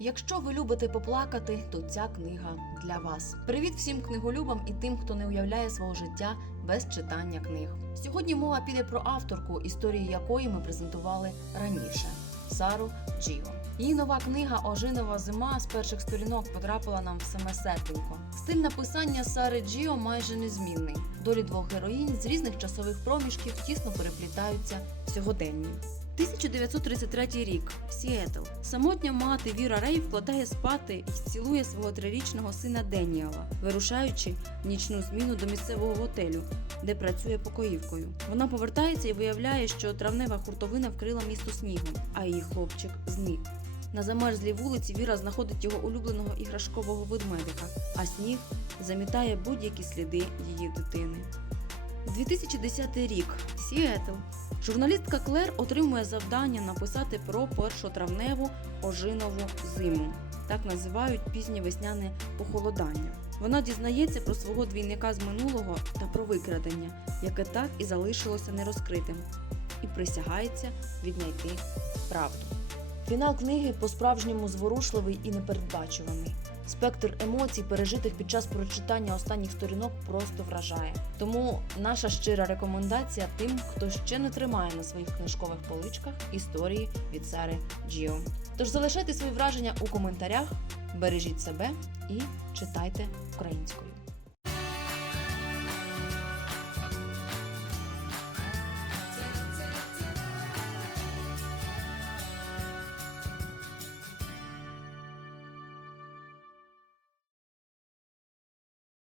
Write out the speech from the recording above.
Якщо ви любите поплакати, то ця книга для вас. Привіт всім книголюбам і тим, хто не уявляє свого життя без читання книг. Сьогодні мова піде про авторку, історії якої ми презентували раніше. Сару Джіо. Її нова книга Ожинова зима з перших сторінок потрапила нам в саме серденько. Стиль написання Сари Джіо майже незмінний. Долі двох героїнь з різних часових проміжків тісно переплітаються в сьогоденні. 1933 рік. Сіетл. Самотня мати Віра Рей вкладає спати і цілує свого трирічного сина Деніела, вирушаючи нічну зміну до місцевого готелю, де працює покоївкою. Вона повертається і виявляє, що травнева хуртовина вкрила місто снігом, а її хлопчик зник. На замерзлій вулиці Віра знаходить його улюбленого іграшкового ведмедика, а сніг замітає будь-які сліди її дитини. 2010 рік. Сіетл. Журналістка Клер отримує завдання написати про першотравневу ожинову зиму. Так називають пізнє весняне похолодання. Вона дізнається про свого двійника з минулого та про викрадення, яке так і залишилося нерозкритим, і присягається віднайти правду. Фінал книги по-справжньому зворушливий і непередбачуваний. Спектр емоцій, пережитих під час прочитання останніх сторінок, просто вражає. Тому наша щира рекомендація тим, хто ще не тримає на своїх книжкових поличках історії від Сари Джіо. Тож залишайте свої враження у коментарях, бережіть себе і читайте українською.